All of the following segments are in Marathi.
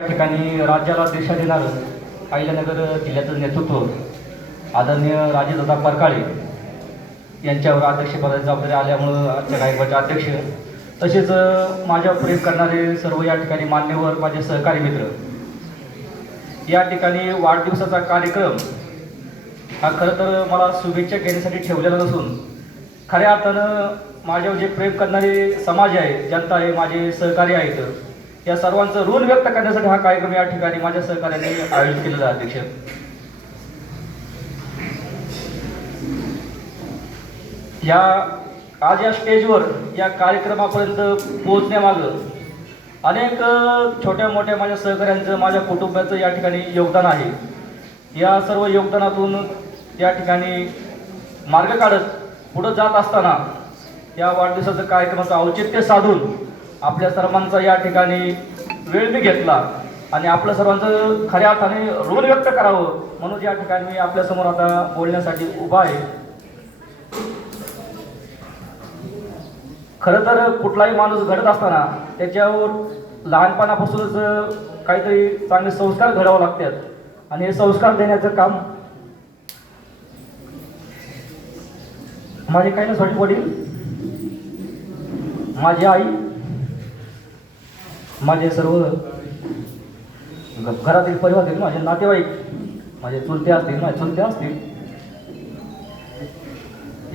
ठिकाणी राज्याला दिशा देणारं अहिल्यानगर जिल्ह्याचं नेतृत्व आदरणीय राजेदादा परकाळे यांच्यावर अध्यक्षपदाची जबाबदारी आल्यामुळं आजच्या गायकवाडचे अध्यक्ष तसेच माझ्या प्रेम करणारे सर्व या ठिकाणी मान्यवर माझे सहकारी मित्र या ठिकाणी वाढदिवसाचा कार्यक्रम हा खरं तर मला शुभेच्छा घेण्यासाठी ठेवलेला नसून खऱ्या अर्थानं माझ्यावर जे प्रेम करणारे समाज आहे, जनता आहे, माझे सहकारी आहेत, या सर्वांचं ऋण व्यक्त करण्यासाठी हा कार्यक्रम या ठिकाणी माझ्या सहकार्याने आयोजित केलेला आहे. अध्यक्ष, आज या स्टेजवर या कार्यक्रमापर्यंत पोहोचण्यामागं अनेक छोट्या मोठ्या माझ्या सहकार्यांचं, माझ्या कुटुंबाचं या ठिकाणी योगदान आहे. या सर्व योगदानातून या ठिकाणी मार्ग काढत पुढं जात असताना या वाढदिवसाचं कार्यक्रमाचं औचित्य साधून आपल्या सर्वांचा या ठिकाणी वेळ मी घेतला आणि आपल्या सर्वांचं खऱ्या अर्थाने ऋण व्यक्त करावं म्हणून या ठिकाणी मी आपल्यासमोर आता बोलण्यासाठी उभा आहे. खरं तर कुठलाही माणूस घडत असताना त्याच्यावर लहानपणापासूनच काहीतरी चांगले संस्कार घडावे लागतात आणि हे संस्कार देण्याचं काम माझे काही नसते वडील, माझी आई, माझे सर्व घरातील परिवार, माझे नातेवाईक, माझे चुलते असतील, माझे चुलते असतील,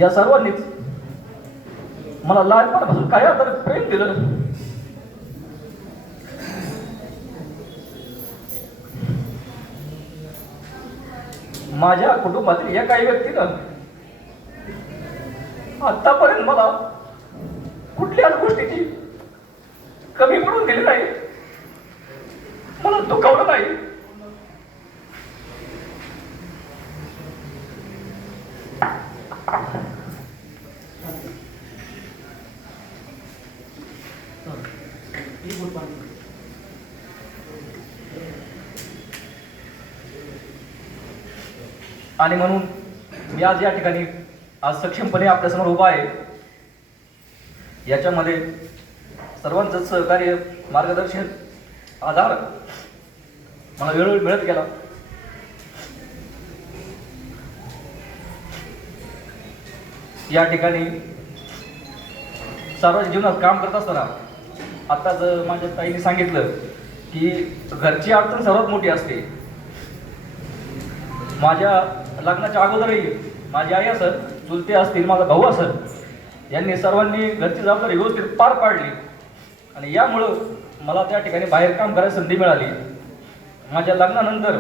या सर्वांनीच मला लहानपणापासून काय तर प्रेम दिलं. माझ्या कुटुंबातील या काही व्यक्तीनं आतापर्यंत मला कुठल्याच गोष्टीची कमी पडून दिली नाही, मला दुखावलं नाही. आणि म्हणून मी आज या ठिकाणी आज सक्षमपणे आपल्यासमोर उभा आहे. याच्यामध्ये सर्वांचं सहकार्य, मार्गदर्शन, आधार मला वेळोवेळी मिळत गेला. या ठिकाणी सार्वजनिक जीवनात काम करत असताना आताच माझ्या ताईने सांगितलं की घरची अडचण सर्वात मोठी असते. माझ्या लग्नाच्या अगोदरही माझी आई असेल, चुलते असतील, माझा भाऊ असेल, यांनी सर्वांनी घरची जबाबदारी व्यवस्थित पार पाडली आणि यामुळं मला त्या ठिकाणी बाहेर काम करायची संधी मिळाली. माझ्या लग्नानंतर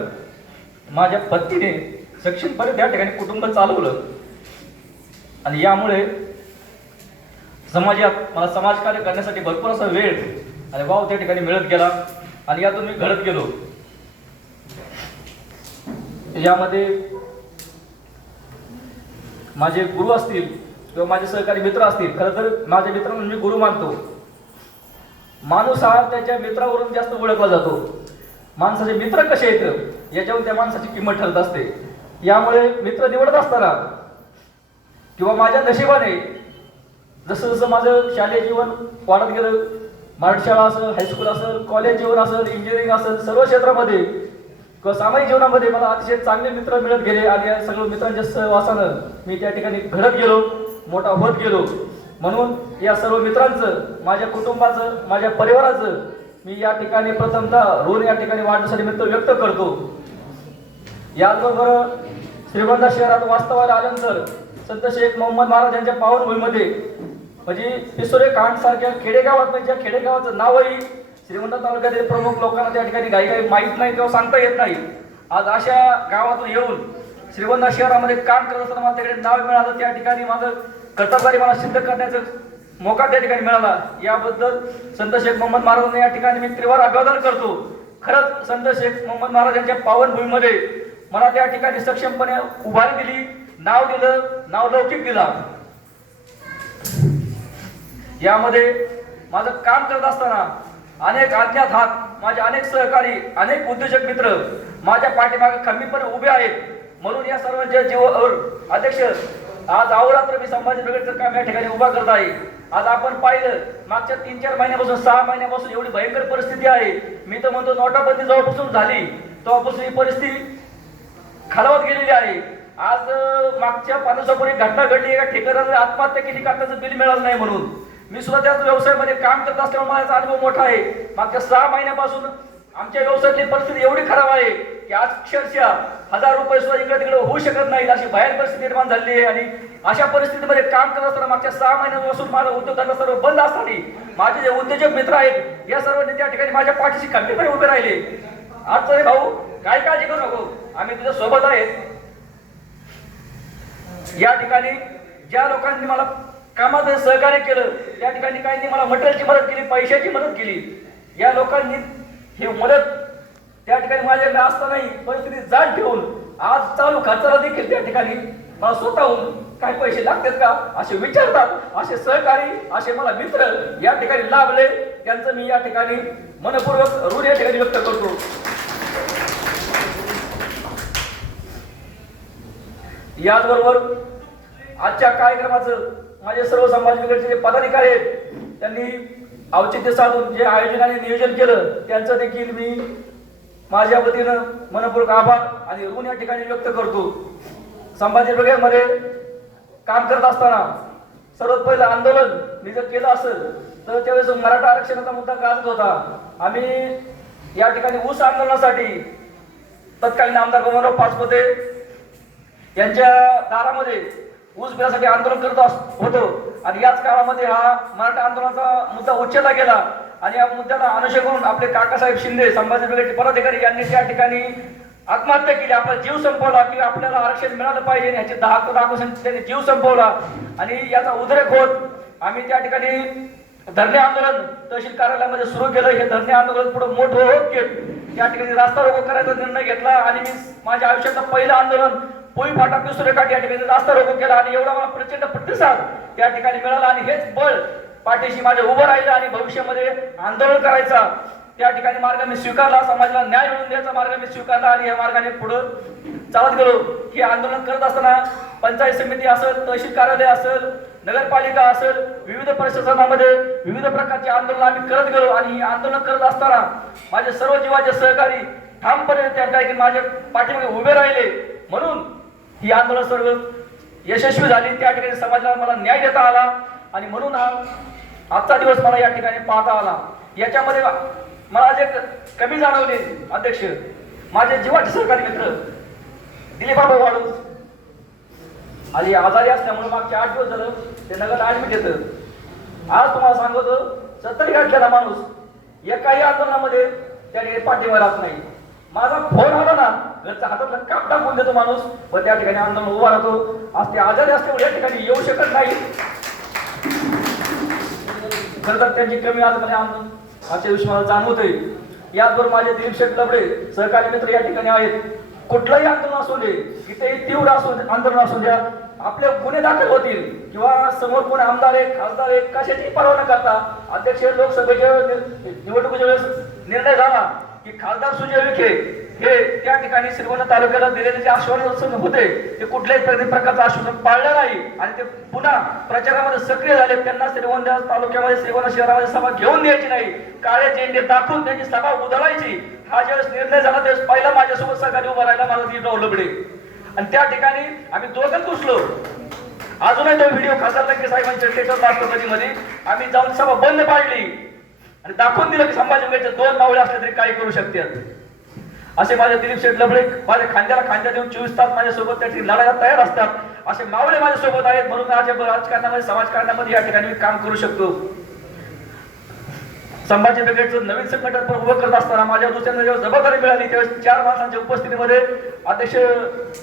माझ्या पत्नीने सक्षमपणे त्या ठिकाणी कुटुंब चालवलं आणि यामुळे समाजात मला समाजकार्य करण्यासाठी भरपूर असा वेळ आणि वाव त्या ठिकाणी मिळत गेला आणि यातून मी घडत गेलो. यामध्ये माझे गुरु असतील किंवा माझे सहकारी मित्र असतील, खरं तर माझ्या मित्रांना मी गुरु मानतो. माणूस हा त्याच्या मित्रावरून जास्त ओळखला जातो. माणसाचे मित्र कसे आहेत याच्यावरून त्या माणसाची किंमत ठरत असते. यामुळे मित्र निवडत असताना किंवा माझ्या नशिबाने जसं जसं माझं शालेय जीवन वाढत गेलं, मराठी शाळा असेल, हायस्कूल असेल, कॉलेज जीवन असेल, इंजिनिअरिंग असेल, सर्व क्षेत्रामध्ये किंवा सामाजिक जीवनामध्ये मला अतिशय चांगले मित्र मिळत गेले आणि या सर्व मित्रांच्या सहवासानं मी त्या ठिकाणी घडत गेलो, मोठा होत गेलो. म्हणून या सर्व मित्रांचं, माझ्या कुटुंबाचं, माझ्या परिवाराचं मी या ठिकाणी प्रथमतः ऋण या ठिकाणी वाढदिवसानिमित्त व्यक्त करतो. याचबरोबर श्रीगोंदा शहरात वास्तवाला आल्यानंतर संत शेख मोहम्मद महाराज यांच्या पावनभूमीमध्ये म्हणजे पिसोरे कांड सारख्या खेडेगावात, म्हणजे ज्या खेडेगावाचं नावही श्रीगोंदा तालुक्यातील प्रमुख लोकांना त्या ठिकाणी काही माहीत नाही किंवा सांगता येत नाही, आज अशा गावातून येऊन श्रीगोंदा शहरामध्ये काम करत असताना मला त्याकडे नाव मिळालं. त्या ठिकाणी माझं कर्तव्य मला सिद्ध करण्याचं मोका त्या ठिकाणी मिळाला. याबद्दल संत शेख मोहम्मद महाराजांना या ठिकाणी मी त्रिवार अभिवादन करतो. खरंच संत शेख मोहम्मद महाराज यांच्या पावनभूमीमध्ये मला त्या ठिकाणी सक्षमपणे उभारी दिली, नाव दिलं, नाव लौकिक दिला. यामध्ये माझं काम करत असताना अनेक अज्ञात हात, माझे अनेक सहकारी, अनेक उद्योजक मित्र माझ्या पाठीमागे खंबीरपणे उभे आहेत. म्हणून या सर्वांच्या जीवावर अध्यक्ष आज अहोरात्र मी संभाजी ब्रिगेडचं काम या ठिकाणी उभा करत आहे आज आपण पाहिलं मागच्या 3-4 महिन्यापासून 6 महिन्यापासून एवढी भयंकर परिस्थिती आहे. मी तर म्हणतो नोटाबंदी जेव्हापासून झाली तेव्हापासून ही परिस्थिती खालावत गेलेली आहे. आज मागच्या 5 दिवसापूर्वी घटना घडली, एका ठेकेदाराने आत्महत्या केली का त्याचं बिल मिळालं नाही म्हणून. मी सुद्धा त्याच व्यवसायामध्ये काम करत असल्यामुळे माझा अनुभव मोठा आहे. मागच्या 6 महिन्यापासून आमच्या व्यवसायातली परिस्थिती एवढी खराब आहे की आज अक्षरशः 1000 रुपये सुद्धा इकडे तिकडे होऊ शकत नाही अशी भयानक परिस्थिती निर्माण झालेली आहे. आणि अशा परिस्थितीमध्ये काम करत असताना मागच्या 6 महिन्यापासून माझा उद्योगधंदा सर्व बंद असताना माझे जे उद्योजक मित्र आहेत या सर्वांनी त्या ठिकाणी माझ्या पाठीशी खंबीरपणे उभे राहिले. आज रे भाऊ काय काळजी करू नको, आम्ही तुझ्या सोबत आहेत. या ठिकाणी ज्या लोकांनी मला कामात सहकार्य केलं त्या ठिकाणी काहींनी मला मटेरियलची मदत केली, पैशाची मदत केली. या लोकांनी ही मदत त्या ठिकाणी माझ्याकडे असतानाही परिस्थिती जाण ठेवून आज चालू खर्चाला देखील त्या ठिकाणी मला स्वतःहून काय पैसे लागतात का असे विचारतात. असे सहकारी, असे मला मित्र या ठिकाणी लाभले, त्यांचं मी या ठिकाणी मनपूर्वक ऋण या ठिकाणी व्यक्त करतो. याचबरोबर आजच्या कार्यक्रमाचं माझे सर्व समाज विभागाचे जे पदाधिकारी आहेत त्यांनी औचित्य साधून जे आयोजन आणि नियोजन केलं त्यांचं देखील मी माझ्या वतीनं मनपूर्वक आभार आणि ऋण या ठिकाणी व्यक्त करतो. समाज विभागामध्ये काम करत असताना सर्वात पहिलं आंदोलन मी जर केलं असेल तर त्यावेळेस मराठा आरक्षणाचा मुद्दा गाजत होता. आम्ही या ठिकाणी ऊस आंदोलनासाठी तत्कालीन आमदार बबनराव पाचपुते यांच्या दारामध्ये ऊस बिलासाठी आंदोलन करत होतो. आणि याच काळामध्ये हा मराठा आंदोलनाचा मुद्दा उचलला गेला आणि या मुद्द्याला अनुसरून आपले काकासाहेब शिंदे संभाजी ब्रिगेडचे पदाधिकारी यांनी त्या ठिकाणी आत्महत्या केली, आपला जीव संपवला की आपल्याला आरक्षण मिळालं पाहिजे याची दाखवून त्यांनी जीव संपवला. आणि याचा उद्रेक होत आम्ही त्या ठिकाणी धरणे आंदोलन तहसील कार्यालयामध्ये सुरू केलं. हे धरणे आंदोलन पुढे मोठं होत गेलं. त्या ठिकाणी रास्ता रोको करायचा निर्णय घेतला आणि मी माझ्या आयुष्यातलं पहिलं आंदोलन पोई फाटा पिसुरेकाठ या ठिकाणी रास्ता रोको केला आणि एवढा मला प्रचंड प्रतिसाद त्या ठिकाणी मिळाला. आणि हेच बळ पाठीशी माझ्या उभं राहिलं आणि भविष्यामध्ये आंदोलन करायचा त्या ठिकाणी मार्ग मी स्वीकारला. समाजाला न्याय मिळवून द्यायचा मार्ग मी स्वीकारला आणि या मार्गाने पुढे चालत गेलो. हे आंदोलन करत असताना पंचायत समिती असेल, तहसील कार्यालय असेल, नगरपालिका असेल, विविध प्रशासनामध्ये विविध प्रकारचे आंदोलन आम्ही करत गेलो. आणि हे आंदोलन करत असताना माझे सर्व जीवाचे सहकारी ठामपणे त्या ठिकाणी माझ्या पाठीमागे उभे राहिले. म्हणून ही आंदोलन सर्व यशस्वी झाली. त्या ठिकाणी समाजाला मला न्याय देता आला आणि म्हणून हा आजचा दिवस मला या ठिकाणी पाहता आला. याच्यामध्ये मला जे कमी जाणवले अध्यक्ष, माझे जीवाचे सहकारी मित्र दिलीपबाबा वाळूज आणि आजारी असल्यामुळे मागच्या 8 दिवस झालं ते नगरला ऍडमिट येतं. आज तुम्हाला सांगतो 70 गाठलेला माणूस एकाही आंदोलनामध्ये त्याने पाठिंबा राहत नाही. माझा फोन आला ना घरचा हातातला काप टाकून देतो माणूस व त्या ठिकाणी आंदोलन उभा राहतो. आज ते आजारी असल्यामुळे या ठिकाणी येऊ शकत नाही. खरं तर त्यांची कमी आज मला आजच्या दिवशी मला जाणवतंय. याचबरोबर माझे दिलीप शेठ लबडे सहकारी मित्र या ठिकाणी आहेत. कुठलंही आंदोलन असू दे, कितीही तीव्र आंदोलन असू द्या, आपले गुन्हे दाखल होतील किंवा समोर कोणी आमदार आहे, खासदार आहे, कशाची पर्वा न करता अध्यक्ष लोकसभेच्या निवडणुकीच्या वेळेस निर्णय झाला की खासदार सुजय विखे हे त्या ठिकाणी श्रीगोंदा तालुक्याला दिलेले जे आश्वासन होते ते कुठल्याही प्रकारचं आश्वासन पाळलं नाही आणि ते पुन्हा प्रचारामध्ये सक्रिय झाले. त्यांना श्रीगोंदा तालुक्यामध्ये, श्रीगोंदा शहरामध्ये सभा घेऊन द्यायची नाही, काळे झेंडे दाखवून त्यांची सभा उधळायची. हा ज्यावेळेस निर्णय झाला त्यावेळेस पहिला माझ्यासोबत सहकारी उभा राहिला माझा दिलीपराव लबडे आणि त्या ठिकाणी आम्ही दोघंच घुसलो. अजूनही तो व्हिडिओ खासदार लंके साहेबांच्या स्टेटस राष्ट्रपतीमध्ये आम्ही जाऊन सभा बंद पाडली आणि दाखवून दिलं की संभाजीनगरचे 2 मावळे असले तरी काही करू शकतात. असे माझे दिलीप शेठ लबडे माझ्या खांद्याला खांद्या देऊन 24 तास माझ्यासोबत त्या ठिकाणी लढायला तयार असतात. असे मावळे माझ्यासोबत आहेत. म्हणून आज राजकारणामध्ये, समाजकारणामध्ये या ठिकाणी मी काम करू शकतो. संभाजी ब्रिगेडचं नवीन संघटन पण उभं करत असताना माझ्या दुसऱ्यांना जेव्हा जबाबदारी मिळाली त्यावेळेस 4 माणसांच्या उपस्थितीमध्ये अध्यक्ष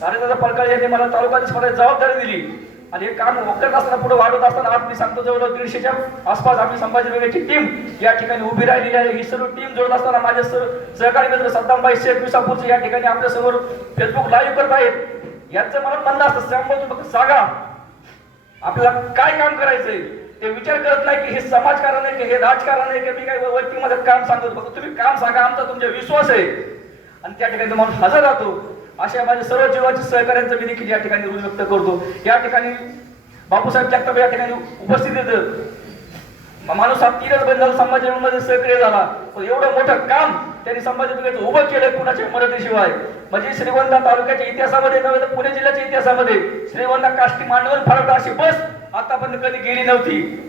हरिदादा पडकाळे यांनी मला तालुकाधीशपदाची जबाबदारी दिली आणि हे काम करत असताना पुढे वाढवत असताना आज मी सांगतो जवळजवळ 150च्या आसपास आपली संभाजी ब्रिगेडची टीम या ठिकाणी उभी राहिलेली आहे. ही सर्व टीम जोडत असताना माझे सहकारी मित्र सद्दामबाई शेख विसापूरचे या ठिकाणी आपल्या समोर फेसबुक लाईव्ह करत आहेत. यांचं मला म्हणणं असतं फक्त सांगा आपल्याला काय काम करायचंय. ते विचार करत नाही की हे समाजकारण आहे की हे राजकारण आहे की मी काही व्यक्तीमध्ये काम सांगतो. फक्त तुम्ही काम सांगा, आमचा तुमचा विश्वास आहे आणि त्या ठिकाणी तुम्हाला हजर राहतो. अशा माझ्या सर्व जीवाच्या सहकार्यांचं मी देखील या ठिकाणी ऋण व्यक्त करतो. या ठिकाणी बापूसाहेब जगताप या ठिकाणी उपस्थित आहेत. माणूस हा 3च बंद झाला, संभाजीमध्ये सक्रिय झाला. पण एवढं मोठं काम त्यांनी संभाजीनगरचं उभं केलं कुणाच्या मदतीशिवाय. म्हणजे श्रीगोंदा तालुक्याच्या इतिहासामध्ये नव्हे तर पुणे जिल्ह्याच्या इतिहासामध्ये श्रीगोंदा काष्टी मांडवल फरवडा अशी बस आतापर्यंत कधी गेली नव्हती.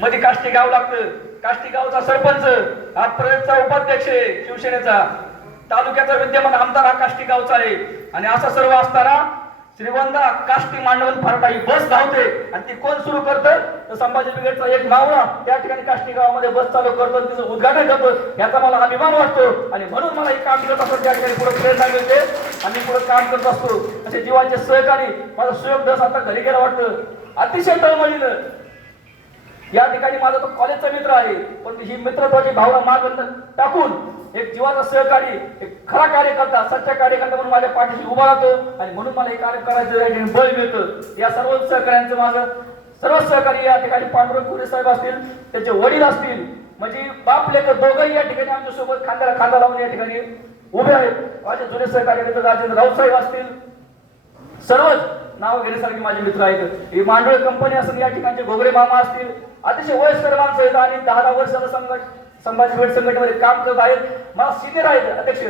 मध्ये काष्टी गाव लागतं, काष्टी गावचा सरपंच हा प्रदेशचा उपाध्यक्ष आहे शिवसेनेचा, तालुक्याचा विद्यमान आमदार हा काष्टी गावचा आहे. आणि असं सर्व असताना श्रीगोंदा काष्टी मांडवल फरवडा ही बस धावते. आणि ती कोण सुरू करतं तर संभाजी ब्रिगेडचा एक मावळा त्या ठिकाणी काष्टी गावामध्ये बस चालू करतो, तिचं उद्घाटन करतो. याचा मला अभिमान वाटतो आणि म्हणून मला हे काम करत असतो त्या ठिकाणी पुढे प्रेरणा मिळते आणि पुढे काम करत असतो. असे जीवाचे सहकारी माझा सुयोग दस आता घरी गेला वाटतं अतिशय तळमळीनं. या ठिकाणी माझा तो कॉलेजचा मित्र आहे, पण ही मित्रत्वाची भावना मागे टाकून एक जीवाचा सहकारी, एक खरा कार्यकर्ता, सच्चा कार्यकर्ता म्हणून माझ्या पाठीशी उभा राहतो. आणि म्हणून मला हे कार्य करायचं बळ मिळतं. या सर्व सहकार्यांचं माझं सर्व सहकारी या ठिकाणी पांडुरंग कुरे साहेब असतील, त्याचे वडील असतील, म्हणजे बाप लेकर दोघंही या ठिकाणी आमच्या सोबत खांद्याला खांदा लावून या ठिकाणी उभे आहेत. माझे जुने सहकारी राजेंद्र राऊसाहेब असतील, सर्वच नाव घेण्यासारखी माझे मित्र आहेत. ही मांडोळे कंपनी असेल, या ठिकाणचे घोगरे मामा असतील, अतिशय वयस्कर माणसं आहेत आणि 10 वर्षाला संभाजी ब्रिगेड संघटनेमध्ये काम करत आहेत. मला सिनियर आहेत अध्यक्ष,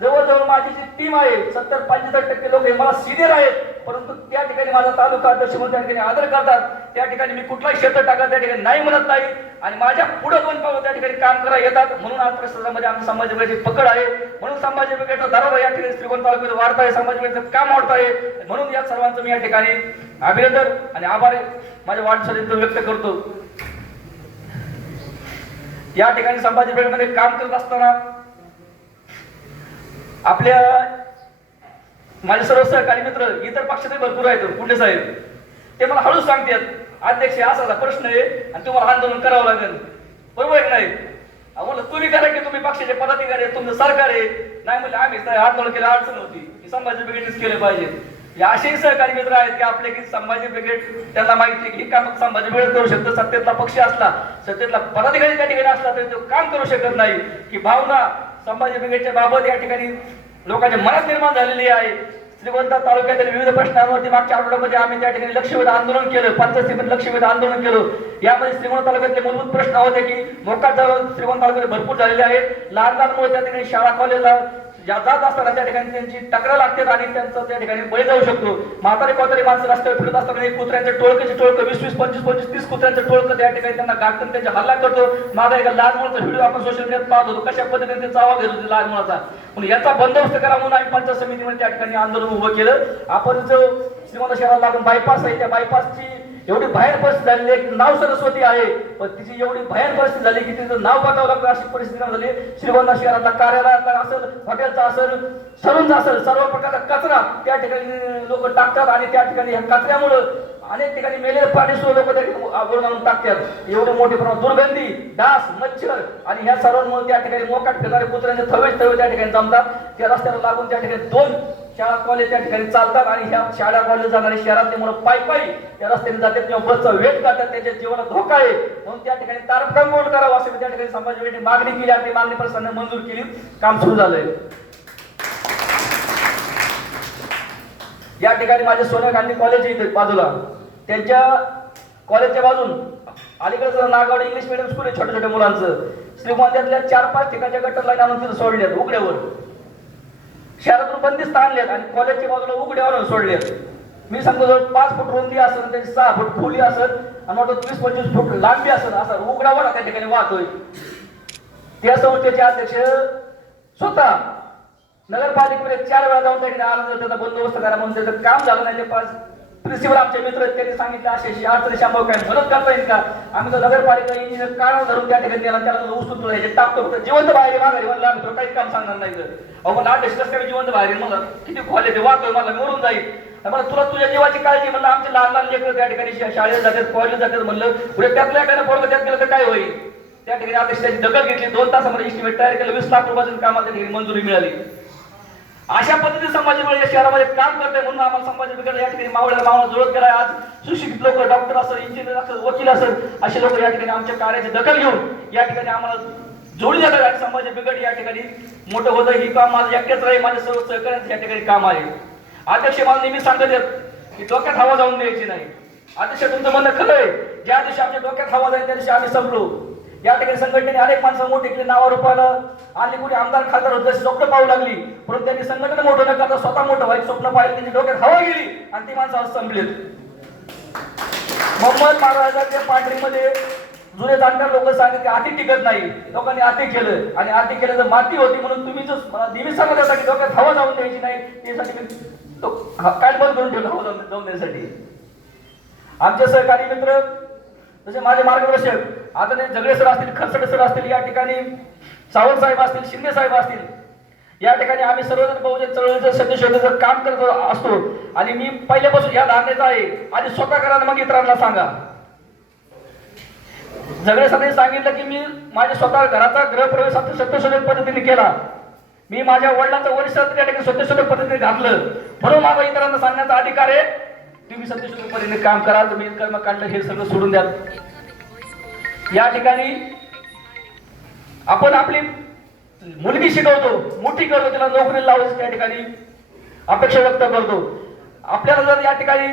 जवळजवळ माझी जी टीम आहे 70-75% लोक मला सिनियर आहेत. परंतु त्या ठिकाणी माझा तालुका अध्यक्ष म्हणून त्या ठिकाणी आदर करतात. त्या ठिकाणी मी कुठलाही क्षेत्र टाकत त्या ठिकाणी नाही म्हणत नाही आणि माझ्या पुढे 2 पावलं त्या ठिकाणी काम करायला येतात. म्हणून आज परिसरामध्ये आमच्या संभाजी ब्रिगेडची पकड आहे. म्हणून संभाजी ब्रिगेडचा दरारा या ठिकाणी श्रीगोंदा तालुक्यात वाढत आहे, संभाजी ब्रिगेडचं काम वाढत आहे. म्हणून या सर्वांचं मी या ठिकाणी अभिनंदन आणि आभार माझ्या वाटचालीतून व्यक्त करतो. या ठिकाणी संभाजी ब्रिगेडमध्ये काम करत असताना आपल्या माझे सर्व सहकारी मित्र इतर पक्षातही भरपूर आहेत, कुंडे साहेब, ते मला हळूच सांगतात अध्यक्ष असा प्रश्न आहे आणि तुम्हाला आंदोलन करावं लागेल, बरोबर आहे नाही? म्हणलं तुम्ही करा की तुम्ही पक्षाचे पदाधिकारी आहे, तुमचं सरकार आहे. नाही म्हणलं आम्ही आंदोलन केलं अडचण होती, संभाजी ब्रिगेडनेच केलं पाहिजे. हे असेही सहकारी मित्र आहेत की आपले की संभाजी ब्रिगेड त्यांना माहिती आहे की काम संभाजी ब्रिगेड करू शकतो. सत्तेतला पक्ष असला, सत्तेतला पदाधिकारी त्या ठिकाणी असला तरी तो काम करू शकत नाही. की भावना संभाजी ब्रिगेडच्या बाबत या ठिकाणी लोकांच्या मनात निर्माण झालेली आहे. श्रीगोंदा तालुक्यातील विविध प्रश्नांवरती मागच्या आठवड्यामध्ये आम्ही त्या ठिकाणी लक्षवेध आंदोलन केलं, पंचायत समितीत लक्षवेध आंदोलन केलं. यामध्ये श्रीगोंदा तालुक्यातले मूलभूत प्रश्न होते की मोकाट श्रीगोंदा तालुक्यात भरपूर झालेले आहेत. लहान लहान मुळे त्या ठिकाणी शाळा कॉलेजला जात असताना त्या ठिकाणी त्यांची तक्रार लागते आणि त्यांचं त्या ठिकाणी बळी जाऊ शकतो. म्हातारे कोतारे माणसं रस्त्यावर फिरत असताना कुत्र्यांचं टोळकं 20-20, 25-25, 30 कुत्र्यांचं टोळकं त्या ठिकाणी त्यांना गाठून त्यांच्या हल्ला करतो. माझा एका लहान मुलाचा व्हिडिओ आपण सोशल मीडियात पाहत होतो, कशा पद्धतीने ते चावा घेत होते लहान मुलाचा. म्हणून याचा बंदोबस्त करा म्हणून आम्ही पंचायत समितीमध्ये त्या ठिकाणी आंदोलन उभं केलं. आपण जो श्रीगोंदा शहराला लागून बायपास आहे, त्या बायपासची एवढी भयान परिस्थिती झालेली आहे. नाव सरस्वती आहे पण तिची एवढी भयान परिस्थिती झाली की तिचं नाव बदलावं लागतं अशी परिस्थिती झाली. श्रीगोंदा शहरातला कार्यालयातला असेल, हॉटेलचा असेल, सलूनचा असेल, सर्व प्रकारचा कचरा त्या ठिकाणी लोक टाकतात आणि त्या ठिकाणी ह्या कचऱ्यामुळे अनेक ठिकाणी मेलेले प्राणी सुद्धा लोक त्या ठिकाणी गोळून आणून टाकतात. एवढे मोठे प्रमाणात दुर्गंधी, डास, मच्छर आणि ह्या सर्वांमुळे त्या ठिकाणी मोकाट फिरणारे कुत्र्यांचे थवे त्या ठिकाणी जमतात. त्या रस्त्याला लागून त्या ठिकाणी 2 शाळा कॉलेज त्या ठिकाणी चालतात आणि ह्या शाळा कॉलेज जाणारे शहरातले मुलं पायी त्या रस्त्याने जातात किंवा बसचा वेट करतात, त्यांच्या जीवनात धोका आहे. म्हणून त्या ठिकाणी तारतम्य कोण करावं असं त्या ठिकाणी संभाजी ब्रिगेडने मागणी केली आणि ती मागणी प्रशासनाने मंजूर केली. काम सुरू झालंय. या ठिकाणी माझे सोनिया गांधी कॉलेज आहे बाजूला, त्यांच्या कॉलेजच्या बाजून अलीकडचं नागावडे इंग्लिश मिडियम स्कूल आहे छोट्या छोट्या मुलांचं. श्रीगोंद्यातल्या 4-5 ठिकाणच्या गटर लाईन आणून तिथं सोडल्यात उघड्यावर. शहरातून बंदिस्त आणल्यात आणि कॉलेजच्या बाजूला उघड्यावर सोडल्यात. मी सांगतो जर 5 फूट रुंदी असेल, त्याची 6 फूट खोली असेल आणि वाटतं 20-25 फूट लांबी असेल, असा उघडावर त्या ठिकाणी वाहतोय. त्या संस्थेचे अध्यक्ष स्वतः नगरपालिकेमध्ये 4 वेळा जाऊन त्या ठिकाणी आलं, त्याचा बंदोबस्त करा म्हणून त्याचं काम झालं नाही. ते 5 प्रिन्सिपल आमचे मित्र आहेत, त्यांनी सांगितलं अशी अडचणी शांभाव काय मदत करता येईल का? आम्ही तर नगरपालिका इंजिनियर काढून धरून त्या ठिकाणी नेला, त्याला उचलून हे टाकतो फक्त जिवंत बाहेर माघारी म्हणलं आम्ही काहीच काम सांगणार नाही. तर मला 8 कसं काय जिवंत बाहेर मला किती खोले ते वाहतोय, मला मरून जाईल. मला तुला तुझ्या जीवाची काळजी म्हणलं. आमचे लहान लहान लेकरं त्या ठिकाणी शाळेत जातात, कॉलेज जातात. म्हणलं पुढे त्यातल्या एखाद्या पोरगं त्यात गेलं तर काय होईल? त्या ठिकाणी अध्यक्ष त्याची दखल घेतली. 2 तासामध्ये इस्टिमेट तयार केलं. 20 लाख रुपयाचं कामाला त्या ठिकाणी मंजुरी मिळाली. अशा पद्धतीने संभाजी ब्रिगेड या शहरामध्ये काम करते. म्हणून आम्हाला संभाजी ब्रिगेड या ठिकाणी मावळ्याला जुळत गेलाय. आज सुशिक्षित लोक, डॉक्टर असेल, इंजिनियर असेल, वकील असेल, असे लोक या ठिकाणी आमच्या कार्याची दखल घेऊन या ठिकाणी आम्हाला जोडली जातात आणि संभाजी ब्रिगेड या ठिकाणी मोठं होतं. ही काम माझं एकट्याच राहील, माझ्या सर्व सहकार्यांचं या ठिकाणी काम आहे. अध्यक्ष मला नेहमी सांगत आहेत की डोक्यात हवा जाऊन द्यायची नाही. अध्यक्ष तुमचं म्हणणं खरं आहे. ज्या दिवशी आमच्या डोक्यात हवा जाईल त्या दिवशी आम्ही संपलो. या ठिकाणी संघटनेने अनेक माणसं मोठी केली, नावारूपाला आणि कोणी आमदार खासदार होते अशी स्वप्न पाहू लागली, परंतु त्यांनी संघटना मोठं न करता स्वतः मोठं व्हायचं स्वप्न पाहिलं. त्यांची डोक्यात हवा गेली आणि ती माणसं आज संपलीत. मोहम्मद महाराजांच्या पांढरीमध्ये जुने जाणकार लोक सांगितले की आती टिकत नाही. लोकांनी आती केलं आणि आती केलं तर माती होती, म्हणून तुम्ही जो नेहमी सांगत होता की डोक्यात हवा जाऊन द्यायची नाही, त्यासाठी काय बंद करून ठेवलं हवा जाऊन द्यायसाठी. आमचे सहकारी मित्र जसे माझे मार्गदर्शक आदरणीय जगडे सर असतील, खरसडे सर असतील, या ठिकाणी सावंत साहेब असतील, शिंदे साहेब असतील, या ठिकाणी आम्ही सर्वजण बहुजन चळवळीचं सत्यशोधाचं काम करत असतो. आणि मी पहिल्यापासून या धारणेचा आहे, आधी स्वतः करा मग इतरांना सांगा. जगडे सरांनी सांगितलं की मी माझ्या स्वतः घराचा गृहप्रवेश सत्यशोधक पद्धतीने केला. मी माझ्या वडिलांचं वरिष्ठ त्या ठिकाणी सत्यशोधक पद्धतीने घातलं, म्हणून माझा इतरांना सांगण्याचा अधिकार आहे. तुम्ही सत्यशोधक पद्धतीने काम करा, तुम्ही कर्मकांड हे सगळं सोडून द्या. या ठिकाणी आपण आपली मुलगी शिकवतो, मोठी करतो, तिला नोकरीला लावायची त्या ठिकाणी अपेक्षा व्यक्त करतो. आपल्याला जर या ठिकाणी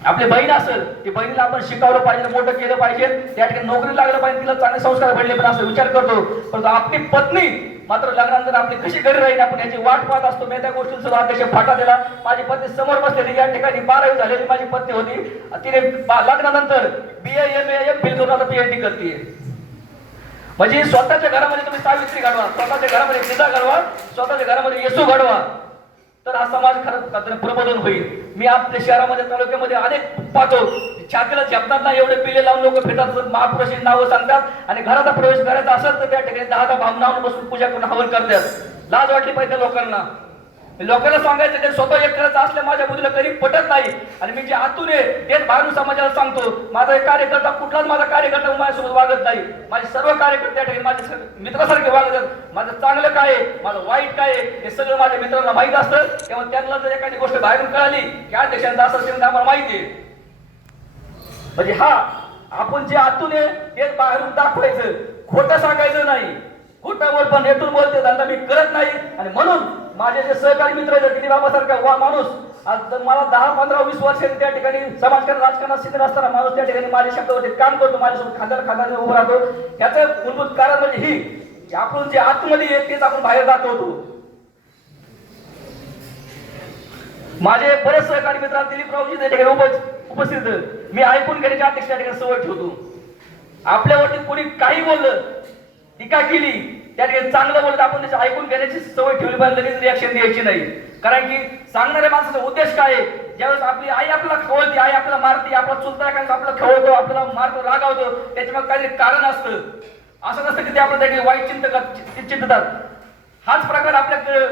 आपली बहीण असेल, ती बहिणीला आपण शिकवलं पाहिजे, मोठं केलं पाहिजे, त्या ठिकाणी नोकरी लागलं पाहिजे, तिला चांगले संस्कार घडले पण असं विचार करतो. परंतु आपली पत्नी मात्र लग्नानंतर आपली कशी घरी राहील आपण याची वाट पाहत असतो. मी त्या गोष्टीला सुद्धा अध्यक्ष फाटा दिला. माझी पत्नी समोर बसलेली, या ठिकाणी 12वी झालेली माझी पत्नी होती. तिने लग्नानंतर BA MA MPhil करून आता PhD करते. म्हणजे स्वतःच्या घरामध्ये तुम्ही सावित्री घडवा, स्वतःच्या घरामध्ये सीता घडवा, स्वतःच्या घरामध्ये येशू घडवा, तर हा समाज खरंच प्रबोधन होईल. मी आपल्या शहरामध्ये तालुक्यामध्ये अनेक पाहतो, छातीला झेपतात ना एवढे पिल्ले लावून लोक फिरतात, महापुरुषांची नावं सांगतात आणि घराचा प्रवेश करायचा असेल तर त्या ठिकाणी 10 भावनावर बसून पूजा करून हवन करतात. लाज वाटली पाहिजे लोकांना. लोकांना सांगायचं ते स्वतः एक करायचं असल्या माझ्या बुद्धीला कधी पटत नाही. आणि मी जे आतून आहे तेच बाहेरून समाजाला सांगतो. माझा एक कार्यकर्ता कुठलाच माझा कार्यकर्ता माझ्यासोबत वागत नाही. माझे सर्व कार्यकर्ते माझ्या मित्रासारखे वागतात. माझं चांगलं काय आहे, माझं वाईट काय आहे हे सगळं माझ्या मित्रांना माहीत असतं. तेव्हा त्यांना जर एखादी गोष्ट बाहेरून कळाली की अध्यक्षांचा असं ते आम्हाला माहिती आहे. म्हणजे हा आपण जे आतून आहे तेच बाहेरून दाखवायचं, खोटं सांगायचं नाही. खोटं बोल पण नेटून बोलते धंदा मी करत नाही. आणि म्हणून माझे जे सहकारी मित्र आहेत, दिलीप बाबासारखा माणूस आज मला 10, 15, 20 वर्ष त्या ठिकाणी समाजकारण राजकारणात शिकत असताना माणूस त्या ठिकाणी माझ्या शब्दावरती काम करतो, माझ्यासोबत खांद्याला उभं राहतो. याचं मूलभूत कारण म्हणजे ही की आपण जे आतमध्ये येत तेच आपण बाहेर दाखवतो. माझे बरेच सहकारी मित्र दिलीपरावजी त्या ठिकाणी उपस्थित, मी ऐकून घेण्याची अध्यक्ष त्या ठिकाणी सवय ठेवतो. आपल्यावरती कोणी काही बोललं, टीका केली, त्या ठिकाणी चांगलं बोलत आपण त्याचं ऐकून घेण्याची सवय ठेवली पाहिजे, लगेच रिॲक्शन द्यायची नाही. कारण की सांगणाऱ्या माणसाचा उद्देश काय आहे, ज्यावेळेस आपली आई आपल्याला खवळते, आई आपल्याला मारते, आपला चुलता एखादा आपल्याला खवळतो, आपल्याला मारतो, रागावतो, त्याच्यामध्ये काहीतरी कारण असतं. असं नसतं की ते आपल्या त्या ठिकाणी वाईट चिंततात. हाच प्रकार आपल्या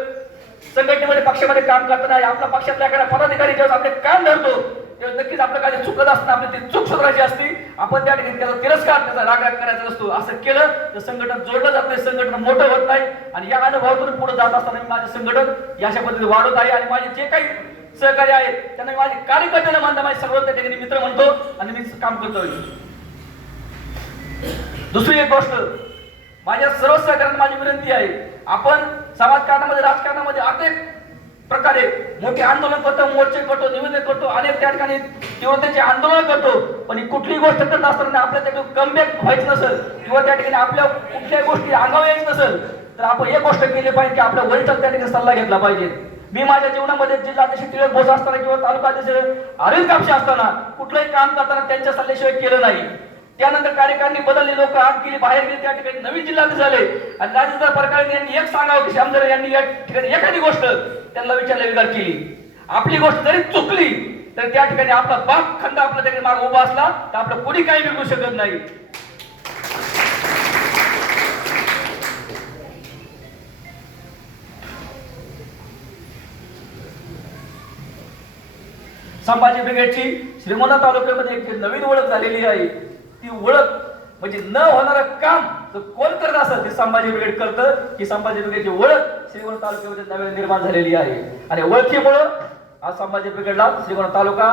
संघटनेमध्ये पक्षामध्ये काम करताना आपल्या पक्षातल्या एखाद्या पदाधिकारी ज्यावेळेस आपले कान धरतो तेव्हा नक्कीच आपलं काही चुकत असतं, आपली ती चूक सुधारायची असते. आपण त्या ठिकाणी त्याचा तिरस्कार, त्याचा राग करायचा असतो. असं केलं तर संघटन जोडलं जात नाही, संघटन मोठं होत नाही. आणि या अनुभवातून पुढे जात असताना मी माझे संघटन या अशा पद्धतीने वाढवत आहे. आणि माझे जे काही सहकारी आहेत त्यांना मी माझे कार्यकर्त्यांना मानता, माझे सर्व त्या ठिकाणी मित्र म्हणतो आणि मी काम करतोय. दुसरी एक गोष्ट, माझ्या सर्व सहकार्यांना माझी विनंती आहे, आपण समाजकारणामध्ये राजकारणामध्ये अनेक प्रकारे मोठे आंदोलन करतो, मोर्चे करतो, निवेदन करतो, अनेक त्या ठिकाणी तीव्रतेचे आंदोलन करतो. पण ही कुठलीही गोष्ट करत असताना आपल्या त्या कमबॅक व्हायचं नसेल किंवा त्या ठिकाणी आपल्या कुठल्याही गोष्टी अंगावर यायचं नसेल तर आपण एक गोष्ट केली पाहिजे की आपल्या वरिष्ठांचा त्या ठिकाणी सल्ला घेतला पाहिजे. मी माझ्या जीवनामध्ये जिल्हाध्यक्ष टिळक बोस असताना किंवा तालुका अध्यक्ष अरविंद कापसे असताना कुठलंही काम करताना त्यांच्या सल्ल्याशिवाय केलं नाही. त्यानंतर कार्यकारिणी बदलली, लोक आत गेली, बाहेर गेली, त्या ठिकाणी नवीन जिल्हाध्यक्ष झाले. आणि राजेंद्र परकाळे यांनी एक सांगावं की श्यामधर यांनी या ठिकाणी एखादी गोष्ट त्यांना विचारल्या विचार केली. आपली गोष्ट जरी चुकली तर त्या ठिकाणी आपला बाप खंड आपल्या ठिकाणी मागे उभा असला तर आपलं कोणी काही बिघडू शकत नाही. संभाजी ब्रिगेडची श्रीगोंदा तालुक्यामध्ये एक नवीन ओळख झालेली आहे. ती ओळख म्हणजे न होणारं काम तर कोण करत असेल ते संभाजी ब्रिगेड करतं. की संभाजी ब्रिगेडची ओळख श्रीगोंदा तालुक्यामध्ये नवीन निर्माण झालेली आहे. आणि ओळखीमुळं आज संभाजी ब्रिगेडला श्रीगोंदा तालुका,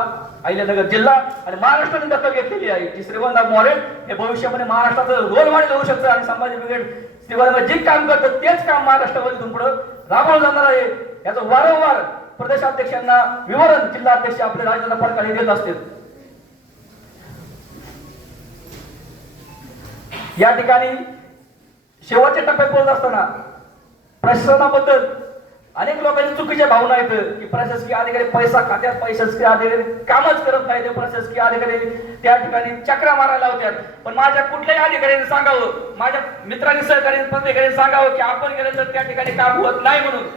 अहिल्यानगर जिल्हा आणि महाराष्ट्राने दखल घेतलेली आहे. की श्रीगोंदा मॉडेल हे भविष्यामध्ये महाराष्ट्राचं रोल मॉडेल होऊ शकतं. आणि संभाजी ब्रिगेड श्रीगोंदा जे काम करतं तेच काम महाराष्ट्रामध्ये इथून पुढे राबवलं जाणार आहे. याचं वारंवार प्रदेशाध्यक्षांना विवरण जिल्हाध्यक्ष आपले राजेंद्र परकाळे देत असतील. या ठिकाणी शेवटच्या टप्प्यात बोलत असताना प्रशासनाबद्दल अनेक लोकांची चुकीच्या भावना आहेत की प्रशासकीय अधिकारी पैसा खात्यात, प्रशासकीय अधिकारी कामच करत नाही, प्रशासकीय अधिकारी त्या ठिकाणी चक्रा मारायला होत्यात. पण माझ्या कुठल्याही अधिकाऱ्याने सांगावं, माझ्या मित्रांनी सहकारी पदाधिकाऱ्यांनी सांगावं की आपण गेलं तर त्या ठिकाणी काम होत नाही म्हणून.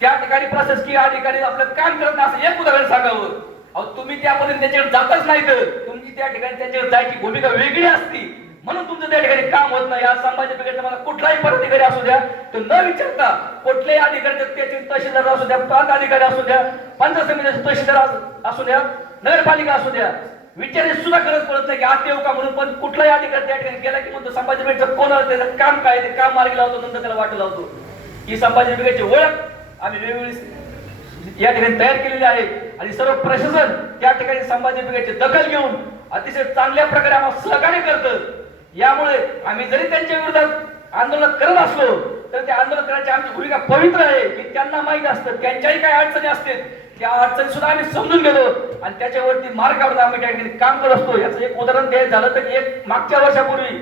त्या ठिकाणी प्रशासकीय अधिकारी आपलं काम करत नाही असं एक उदाहरण सांगावं. अहो तुम्ही त्या पद्धतीने त्याच्याकडे जातच नाही, तर तुमची त्या ठिकाणी त्याच्याकडे जायची भूमिका वेगळी असती म्हणून तुमचं त्या ठिकाणी काम होत नाही. आज संभाजी ब्रिगेडचा मला कुठलाही पदाधिकारी असू द्या, तो न विचारता कुठल्याही अधिकारी, त्याचे तहसीलदार असू द्या, प्रांत अधिकारी असू द्या, पंचायत समितीचे तहसीलदार असू द्या, नगरपालिका असू द्या, विचार सुद्धा करत पडत नाही की आज येऊ का म्हणून. पण कुठलाही अधिकारी त्या ठिकाणी गेला की म्हणतो संभाजी ब्रिगेडचं कोण आहे, त्याचं काम काय, ते काम मार्गी लावतो, नंतर त्याला वाट लावतो. ही संभाजी ब्रिगेडची ओळख आम्ही वेगवेगळी या ठिकाणी तयार केलेली आहे आणि सर्व प्रशासन त्या ठिकाणी संभाजी ब्रिगेडची दखल घेऊन अतिशय चांगल्या प्रकारे आम्हाला सहकार्य करतं. यामुळे आम्ही जरी त्यांच्या विरोधात आंदोलन करत असलो तर त्या आंदोलन करण्याची आमची भूमिका पवित्र आहे की त्यांना माहीत असतं त्यांच्याही काही अडचणी असतील, त्या अडचणी सुद्धा आम्ही समजून घेतो आणि त्याच्यावरती मार्ग काढून आम्ही त्या ठिकाणी काम करत असतो. याचं एक उदाहरण द्यायचं झालं तर एक मागच्या वर्षापूर्वी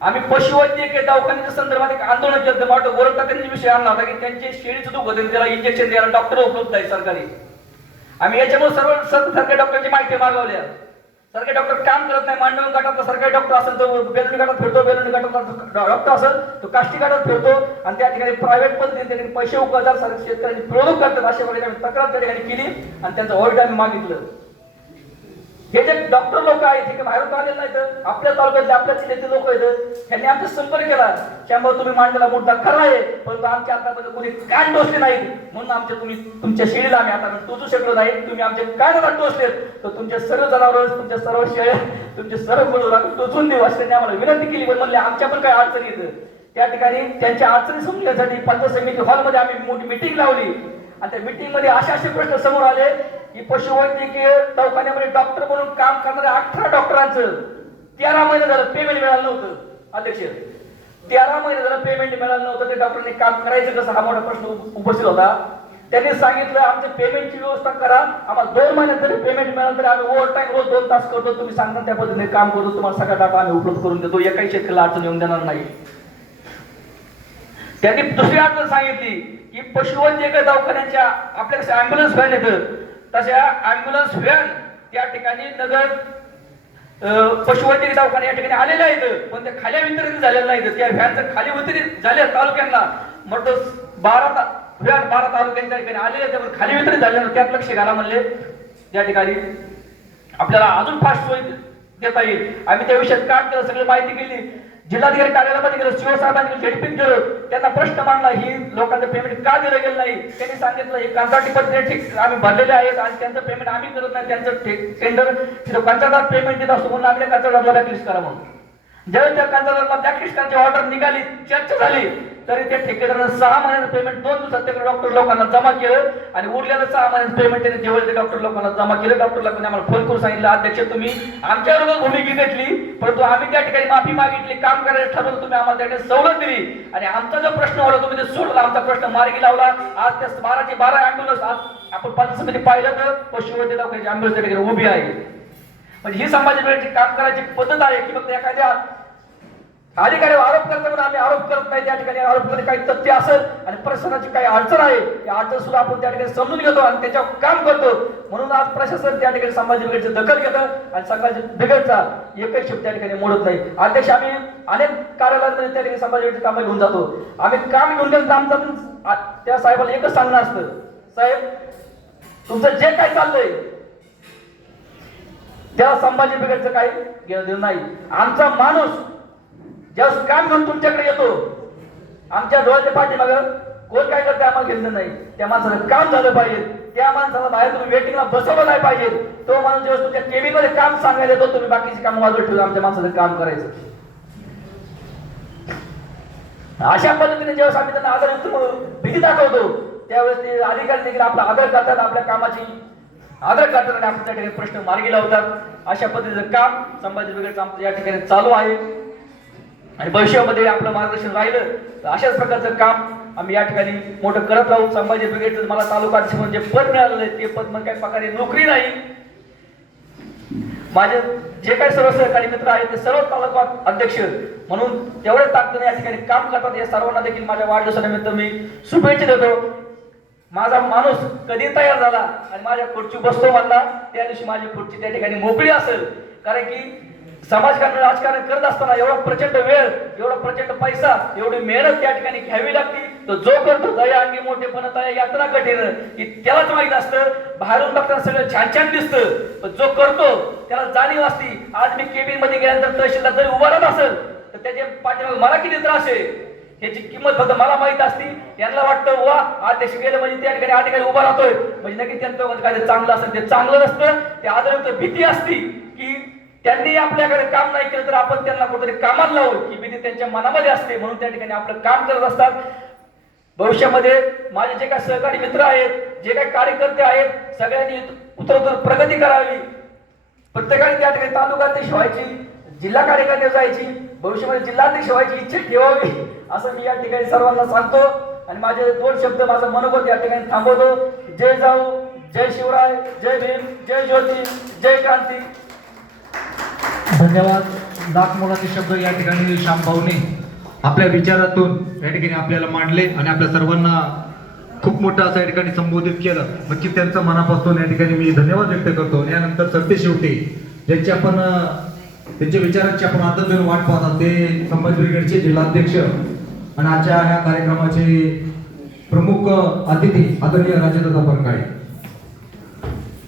आम्ही पशुवैद्यकीय दवाखान्याच्या संदर्भात एक आंदोलन केलं. वाटतं गोरखा त्यांनी विषय आणला होता की त्यांचे शेळीचं दुख होते, त्याला इंजेक्शन द्यायला डॉक्टर उपलब्ध आहे सरकारी. आम्ही याच्यामुळे सर्व सरकारी डॉक्टरची माहिती मागवल्या. सरकारी डॉक्टर काम करत नाही. मांडव गटातला सरकारी डॉक्टर असेल तो बेलुनी गटात फिरतो, बेलुनी गटातला डॉक्टर असेल तो काष्टी गटात फिरतो आणि त्या ठिकाणी प्रायव्हेट पद्धतीने त्या ठिकाणी पैसे उकळतात, शेतकऱ्यांनी पिळवणूक करतात. अशा प्रकारे आम्ही तक्रार त्या ठिकाणी केली आणि त्यांचं ऑडिट आम्ही मागितलं. हे जे डॉक्टर लोक आहेत हे बाहेरून आलेले नाहीत, आपल्या तालुक्यातले आपल्या जिल्ह्यातले लोक आहेत, त्यांनी आमचा संपर्क केला. त्यामुळे तुम्ही मांडलेला मुद्दा खरा आहे, परंतु आमच्या आतापर्यंत कोणी कान टोचले नाहीत म्हणून तुमच्या शेळीला आम्ही आता टोचू शकलो नाही. तुम्ही आमचे कान टोचलेत तर तुमच्या सर्व जनावर, तुमच्या सर्व शेळ्या, तुमचे सर्व मुलं आम्ही टोचून देऊ अशी त्यांनी आम्हाला विनंती केली. पण म्हणले आमच्या पण काही अडचणी येतं. त्या ठिकाणी त्यांच्या अडचणी समजण्यासाठी पंचायत समिती हॉलमध्ये आम्ही मोठी मिटिंग लावली आणि त्या मिटिंग मध्ये असे प्रश्न समोर आले की पशुवैद्यकीय दवाखान्यामध्ये डॉक्टर म्हणून काम करणाऱ्या 18 डॉक्टरांचं 13 महिने झालं पेमेंट मिळालं नव्हतं. अध्यक्ष 13 महिने झालं पेमेंट मिळालं नव्हतं. ते डॉक्टरांनी काम करायचं कसं हा मोठा प्रश्न उपस्थित होता. त्यांनी सांगितलं आमच्या पेमेंटची व्यवस्था करा, आम्हाला 2 महिन्यात जरी पेमेंट मिळालं तरी आम्ही ओव्हर टाइम रोज 2 तास करतो, तुम्ही सांगता त्या पद्धतीने काम करतो, तुम्हाला सगळा डाटा आम्ही उपलब्ध करून देतो, एकाही शेतकऱ्याला अडचण येऊन देणार नाही. त्यांनी दुसरी अडचण सांगितली की पशुवैद्यकीय दवाखान्याच्या आपल्याकडे अँब्युलन्स व्हॅन येतं, तशा अँब्युलन्स व्हॅन त्या ठिकाणी नगर पशुवैद्यकीय दवाखाने या ठिकाणी आलेले आहेत पण त्या खाली वितरित झालेल्या नाहीत. त्या व्हॅनचं खाली वितरित झाल्या तालुक्यांना म्हटलं 12 तालुक्यांच्या ठिकाणी आलेले आहेत पण खाली वितरित झाले त्यात लक्ष घाला म्हणले. त्या ठिकाणी आपल्याला अजून फास्ट सोयी देता येईल. आम्ही त्या विषयात काम केलं, सगळी माहिती केली, जिल्हाधिकारी कार्यालयामध्ये गेलो, शिवसाहेबांनी झेडपीत गेलो, त्यांना प्रश्न मांडला ही लोकांचं पेमेंट का दिलं गेलं नाही. त्यांनी सांगितलं हे कंत्राटी पद्धतीने आम्ही भरलेले आहेत आणि त्यांचं पेमेंट आम्ही करत नाही, त्यांचं टेंडर कंत्राटदार पेमेंट देत असतो म्हणून आपल्या कंत्राटदाराला ब्लॅकलिस्ट करा म्हणून. ज्यावेळी त्या कंत्राटदाराला ब्लॅकलिस्ट करायची ऑर्डर निघाली, चर्चा झाली, तरी त्या ठेकेदारानं 6 महिन्याचं पेमेंट 2 दिवसात त्या डॉक्टर लोकांना जमा केलं आणि उरलेलं 6 महिन्याचं पेमेंट त्यांनी जेवढे डॉक्टर लोकांना जमा केलं. डॉक्टर लोकांनी आम्हाला फोन करून सांगितलं अध्यक्ष तुम्ही आमच्या विरोधात भूमिका घेतली परंतु आम्ही त्या ठिकाणी माफी मागितली, काम करायला ठरवलं, तुम्ही आम्हाला त्या ठिकाणी सवलत दिली आणि आमचा जो प्रश्न होता तुम्ही ते सोडला, आमचा प्रश्न मार्गी लावला. आज त्या 12चे 12 अँब्युलन्स आज आपण पंचायत समिती पाहिलं तर पशुवैद्यकीय दवाखान्याची अँब्युलन्स त्या ठिकाणी उभी आहे. म्हणजे ही संभाजी ब्रिगेडची काम करायची पद्धत आहे की फक्त एखाद्या अधिकाऱ्यावर आरोप करताना आम्ही आरोप करत नाही. त्या ठिकाणी आरोप करणे काही तथ्य असेल आणि प्रशासनाची काही अडचण आहे त्या अडचण सुद्धा आपण त्या ठिकाणी समजून घेतो आणि त्याच्यावर काम करतो. म्हणून आज प्रशासन त्या ठिकाणी संभाजी ब्रिगेडची दखल घेतं आणि संभाजी ब्रिगेडचा एकही शब्द त्या ठिकाणी मोडत नाही. अध्यक्ष आम्ही अनेक कार्यालयांमध्ये त्या ठिकाणी संभाजी ब्रिगेडची कामं घेऊन जातो. आम्ही काम घेऊन गेलं आमचा त्या साहेबाला एकच सांगणं असतं, साहेब तुमचं जे काही चाललंय त्या संभाजी ब्रिगेडचं काही घेणं नाही. आमचा माणूस ज्यावेळेस काम घेऊन तुमच्याकडे येतो आमच्या डोळ्याच्या पाठीमागं कोण काय करते आम्हाला घेतलं नाही. त्या माणसाचं काम झालं पाहिजे, त्या माणसाला बाहेर तुम्ही वेटिंगला बसवलं नाही पाहिजे. तो माणूस जेव्हा तुमच्या केबिनमध्ये काम सांगायला येतो तुम्ही बाकीचे काम वाजवत ठेवून आमच्या माणसाचं काम करायचं. अशा पद्धतीने ज्यावेळेस आम्ही त्यांना आदर भीती दाखवतो त्यावेळेस ते अधिकारी देखील आपला आदर करतात, आपल्या कामाची आदर करतात आणि आपण त्या ठिकाणी प्रश्न मार्गी लावतात. अशा पद्धतीचं काम संभाजी ब्रिगेडचं आमचं या ठिकाणी चालू आहे आणि भविष्यामध्ये आपलं मार्गदर्शन राहिलं तर अशाच प्रकारचं काम आम्ही या ठिकाणी मोठं करत राहू. संभाजी ब्रिगेडचं मला तालुका अध्यक्ष म्हणून जे पद मिळालेलं आहे ते पद म्हणजे काही प्रकारे नोकरी नाही माझे जे काही सर्व सहकारी मित्र आहेत ते सर्व तालुका अध्यक्ष म्हणून तेवढे ताकदीने या ठिकाणी काम करतात. या सर्वांना देखील माझ्या वाढदिवसानिमित्त मी शुभेच्छा देतो. माझा माणूस कधी तयार झाला आणि माझ्या खुर्ची बसतो म्हणला त्या दिवशी माझी खुर्ची त्या ठिकाणी मोकळी असेल. कारण की समाजकारण राजकारण करत असताना एवढा प्रचंड वेळ, एवढा प्रचंड पैसा, एवढी मेहनत त्या ठिकाणी घ्यावी लागते. तो जो करतो दया अंगी मोठेपणा तया यात्रा कठीण की त्यालाच माहित असतं. बाहेरून बघताना सगळं छान छान दिसतं, पण जो करतो त्याला जाणीव असते. आज मी केबिन मध्ये गेल्यानंतर तहसीलदार जरी उभा राहत असेल तर त्याच्या पाठीमागे मला किती त्रास आहे ह्याची किंमत फक्त मला माहित असते. यांना वाटतं वा अध्यक्ष गेलं म्हणजे त्या ठिकाणी ठिकाणी उभा राहतोय म्हणजे नक्की त्यांचं काय चांगलं असेल. ते चांगलं नसतं. ते आदर भीती असती की त्यांनी आपल्याकडे काम नाही केलं तर आपण त्यांना कुठेतरी कामाला लावू ही भीती त्यांच्या मनामध्ये असते. म्हणून त्या ठिकाणी आपलं काम करत असतात. भविष्यामध्ये माझे जे काही सहकारी मित्र आहेत, जे काही कार्यकर्ते आहेत, सगळ्यांनी उत्तरोत्तर प्रगती करावी. प्रत्येकाने त्या ठिकाणी तालुकाध्यक्ष व्हायची, जिल्हा कार्यकर्ते जायची, भविष्यामध्ये जिल्हाध्यक्ष व्हायची इच्छा ठेवावी असं मी या ठिकाणी सर्वांना सांगतो. आणि माझे 2 शब्द माझं मनोगत या ठिकाणी थांबवतो. जय जाऊ, जय शिवराय, जय भीम, जय ज्योती, जय क्रांती. धन्यवाद. लाख मोलाचे शब्द या ठिकाणी श्यामभाऊने आपल्या विचारातून या ठिकाणी आपल्याला मांडले आणि आपल्या सर्वांना खूप मोठं असं या ठिकाणी संबोधित केलं. नक्की त्यांचं मनापासून या ठिकाणी मी धन्यवाद व्यक्त करतो. यानंतर सरते शेवटे ज्यांची आपण त्यांच्या विचारांची आपण आता देऊन वाट पाहतात ते संभाजी ब्रिगेडचे जिल्हाध्यक्ष आणि आजच्या ह्या कार्यक्रमाचे प्रमुख अतिथी आदरणीय राजेंद्र परकाळे.